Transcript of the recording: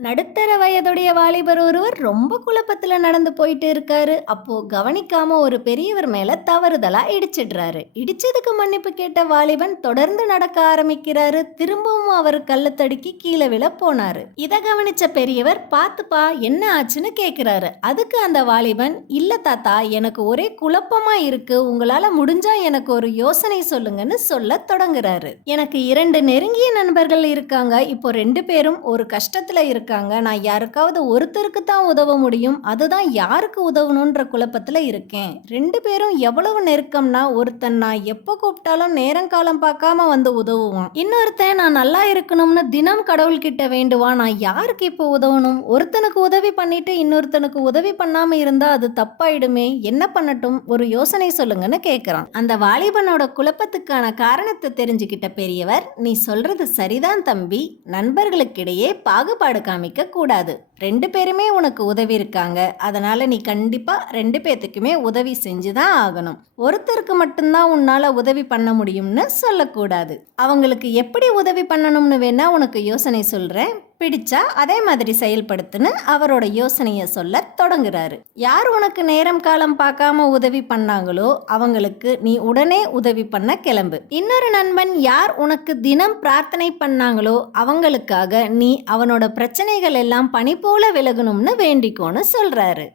நடுத்தர வயதுடைய வாலிபர் ஒருவர் ரொம்ப குழப்பத்துல நடந்து போயிட்டு இருக்காரு. அப்போ கவனிக்காம ஒரு பெரியவர் மேல தவறுதலா இடிச்சிடுறாரு. இடிச்சதுக்கு மன்னிப்பு கேட்ட வாலிபன் தொடர்ந்து நடக்க ஆரம்பிக்கிறாரு. திரும்பவும் அவர் கள்ளத்தடுக்கி கீழே விழ போனாரு. இத கவனிச்ச பெரியவர், "பாத்துப்பா, என்ன ஆச்சுன்னு கேக்குறாரு. அதுக்கு அந்த வாலிபன், "இல்ல தாத்தா, எனக்கு ஒரே குழப்பமா இருக்கு. உங்களால முடிஞ்சா எனக்கு ஒரு யோசனை சொல்லுங்கன்னு சொல்ல தொடங்குறாரு. எனக்கு 2 நெருங்கிய நண்பர்கள் இருக்காங்க. இப்போ 2 பேரும் ஒரு கஷ்டத்துல இருக்காங்க. நான் யாருக்காவது ஒருத்தருக்கு தான் உதவ முடியும். அதுதான் யாருக்கு உதவணுன்ற குழப்பத்துல இருக்கேன். 2 பேரும் எவ்வளவு நெருக்கம்னா, ஒருத்தன் நான் எப்ப கூப்பிட்டாலும் நேரங்காலம் பார்க்காம வந்து உதவுவான். இன்னொருத்தன் நான் நல்லா இருக்கணும்னு தினம் கடவுள்கிட்ட வேண்டுவான். நான் யாருக்கு இப்போ உதவணும்? ஒருத்தனுக்கு உதவி பண்ணிட்டு இன்னொருத்தனுக்கு உதவி பண்ணாம இருந்தா அது தப்பாயிடுமே. என்ன பண்ணட்டும்? ஒரு யோசனை சொல்லுங்கன்னு கேட்கிறான். அந்த வாலிபனோட குழப்பத்துக்கான காரணத்தை தெரிஞ்சுக்கிட்ட பெரியவர், "நீ சொல்றது சரிதான் தம்பி. நண்பர்களுக்கிடையே பாகுபாடு காமிக்க கூடாது. 2 பேருமே உனக்கு உதவி இருக்காங்க. அதனால நீ கண்டிப்பா 2 பேத்துக்குமே உதவி செஞ்சுதான் ஆகணும். ஒருத்தருக்கு மட்டும்தான் உன்னால உதவி பண்ண முடியும்னு சொல்லக்கூடாது. அவங்களுக்கு எப்படி உதவி பண்ணணும்னு வேணா உனக்கு யோசனை சொல்றேன். பிடிச்சா அதே மாதிரி செயல்படுத்துன்னு அவரோட யோசனைய சொல்ல தொடங்குறாரு. யார் உனக்கு நேரம் காலம் பார்க்காம உதவி பண்ணாங்களோ அவங்களுக்கு நீ உடனே உதவி பண்ண கிளம்பு. இன்னொரு நண்பன் யார் உனக்கு தினம் பிரார்த்தனை பண்ணாங்களோ அவங்களுக்காக நீ அவனோட பிரச்சனைகள் எல்லாம் பனி போல விலகணும்னு வேண்டிக்கோன்னு சொல்றாரு.